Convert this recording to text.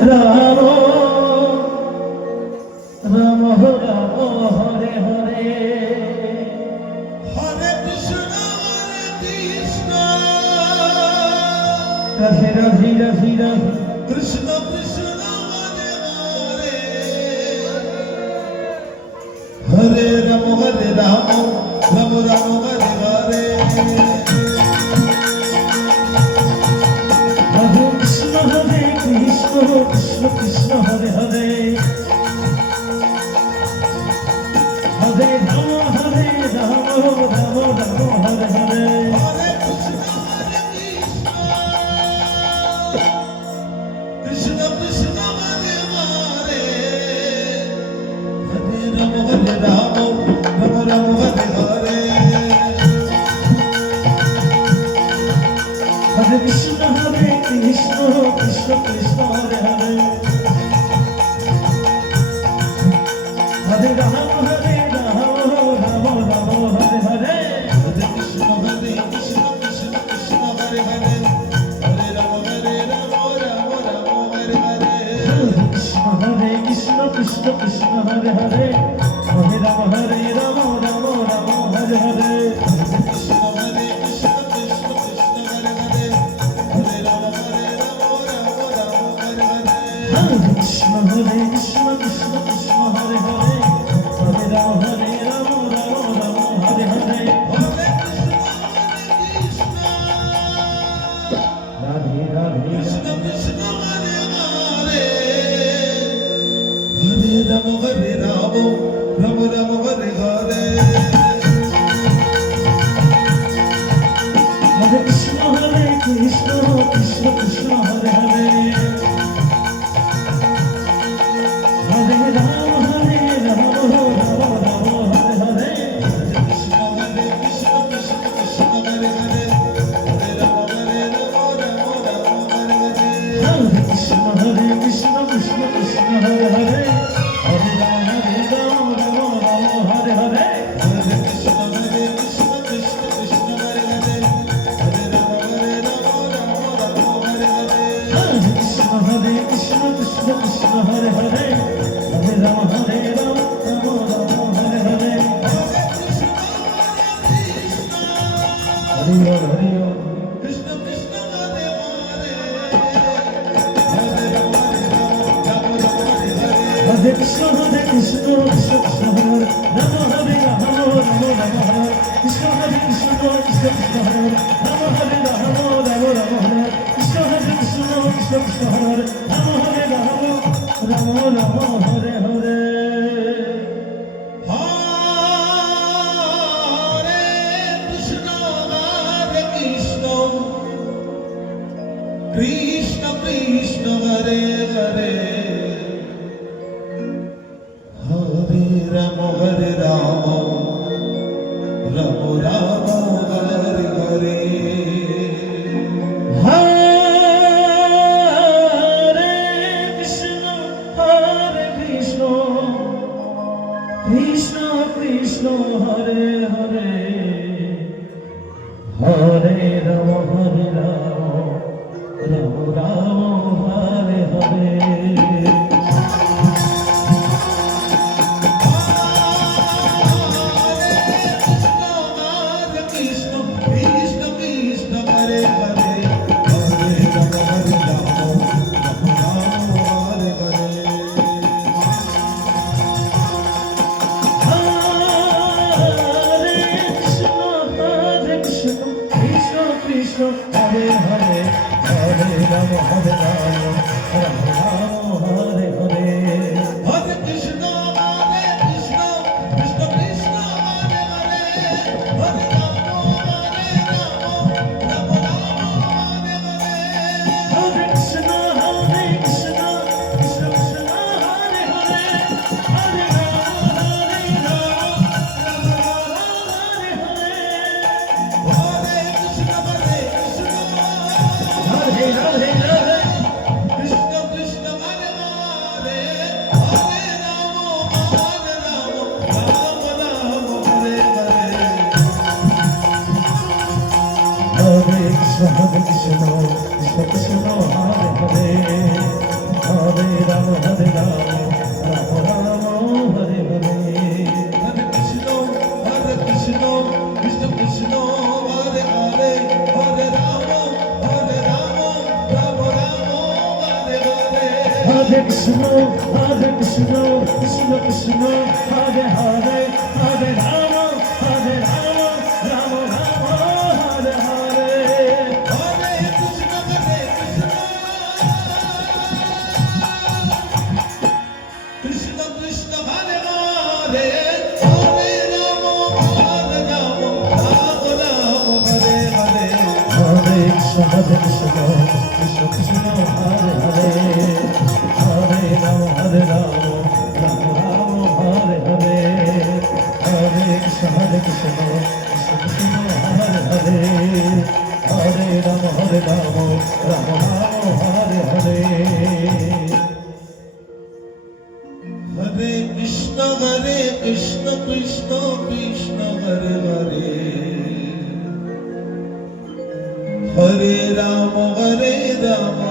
Ram Ram Ram Hare Hare Hare Krishna Radhe Radhe Radhe Radhe Krishna Krishna Hare Hare Hare Ram Ram Ram Hare Hare Hare Krishna Krishna Krishna Hare Hare Hare Ram Ram Ram Hare Hare Hare Krishna Krishna Krishna Hare Hare Hare Ram Ram Ram Hare Hare Hare Krishna Krishna Krishna Hare Hare Hare Ram Ram Ram Hare Hare Hare Krishna Krishna Krishna Hare Hare Hare Ram Ram Ram Hare Hare Krishna Krishna Krishna Hare Hare Hare Ram Ram Hare Hare Krishna Krishna Krishna Hare Hare Hare Ram Ram Hare Hare Krishna Krishna Krishna Krishna Hare Hare Hare Ram Ram Hare Hare Hare Krishna Radhe Radhe Krishna Krishna Hare Hare Hare Ram Ram Ram Hare Hare Hare Krishna Krishna Krishna Hare Hare Hare Ram Ram Hare Hare Krishna Krishna Krishna Hare Hare Hare Ram Ram Hare Hare Hare Krishna Krishna Krishna Hare Hare Hare Ram Ram Hare Hare Hare Krishna Krishna Krishna Hare Hare Hare Ram Hare Hare Hare Krishna Krishna Krishna Hare Hare Hare Ram Ram Hare Hare Hari বল Hari বল Krishna Krishna Hare Hare Hare Ram Ram Hare Hare Hare Krishna Krishna Krishna হরে Ram হরে Ram হরে Krishna Krishna Krishna হরে Ram হরে Ram হরে Krishna Krishna Krishna হরে Ram হরে Ram Hare Hare Hare Krishna Krishna Krishna Hare Hare Hare Ram Ram Ram Hare Hare Hare Krishna Krishna Krishna Hare Hare Hare Ram Ram Ram Hare Hare Krishna Krishna Krishna Hare Hare Hare Ram Ram Ram Hare Hare Hare Krishna Krishna Krishna Hare Hare Hare Ram Ram Ram Hare Hare Hare Krishna Krishna Krishna Krishna Hare Hare Hare Ram Ram Hare Hare Hare Krishna Krishna Krishna Hare Hare Hare Ram Hare Hare Hare Krishna Radhe Radhe Radhe Krishna Krishna Hare Rama Hare Rama